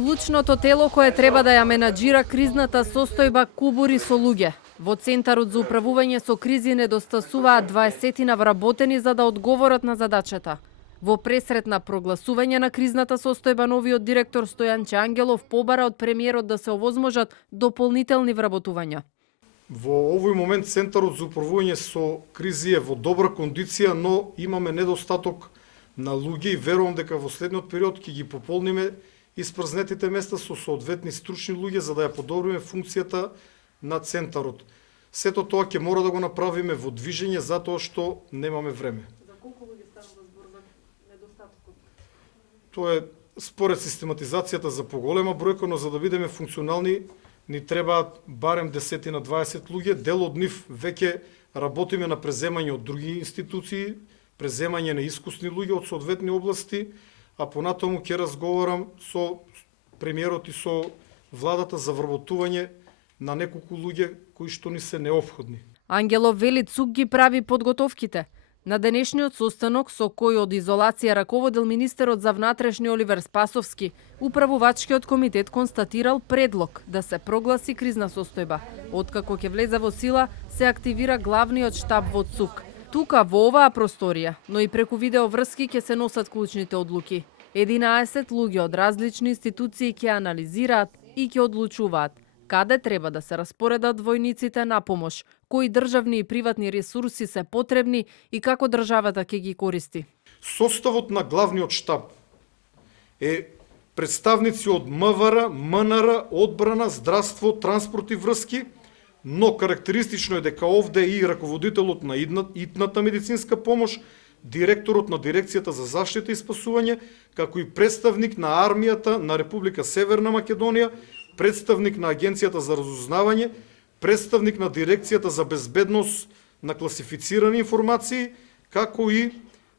Клучното тело кое треба да ја менаџира кризната состојба кубури со луѓе. Во Центарот за управување со кризи недостасуваат 20 вработени за да одговорат на задачата. Во пресрет на прогласување на кризната состојба, новиот директор Стојанче Ангелов побара од премиерот да се овозможат дополнителни вработувања. Во овој момент Центарот за управување со кризи е во добра кондиција, но имаме недостаток на луѓе и верувам дека во следниот период ќе ги пополниме испразнетите места со соодветни стручни луѓе за да ја подобриме функцијата на Центарот. Сето тоа ќе мора да го направиме во движење затоа што немаме време. За колку луѓе станува збор за недостатокот? Тоа е според систематизацијата за поголема бројка, но за да бидеме функционални ни требаат барем 10 на 20 луѓе. Дел од нив веќе работиме на преземање од други институции, преземање на искусни луѓе од соодветни области, а понатаму ќе разговарам со премиерот и со владата за вработување на неколку луѓе кои што ни се неопходни. Ангелов вели ЦУК ги прави подготовките. На денешниот состанок со кој од изолација раководел министерот за внатрешни Оливер Спасовски, управувачкиот комитет констатирал предлог да се прогласи кризна состојба. Откако ќе влезе во сила, се активира главниот штаб во ЦУК. Тука во оваа просторија, но и преку видеоврски ќе се носат клучните одлуки. 11 луѓе од различни институции ќе анализираат и ќе одлучуваат каде треба да се распоредат војниците на помош, кои државни и приватни ресурси се потребни и како државата ќе ги користи. Составот на главниот штаб е представници од МВР, МНР, одбрана, здравство, транспорт и врски, но карактеристично е дека овде и раководителот на итната медицинска помош, директорот на дирекцијата за заштита и спасување, како и представник на армијата на Република Северна Македонија, представник на Агенцијата за разузнавање, представник на дирекцијата за безбедност на класифицирани информации, како и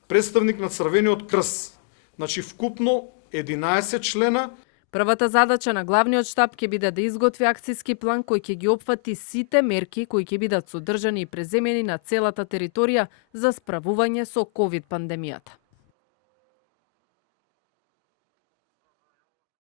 представник на Црвениот крст. Значи вкупно 11 члена. Првата задача на главниот штаб ќе биде да изготви акцијски план кој ќе ги опфати сите мерки кои ќе бидат содржани и преземени на целата територија за справување со ковид пандемијата.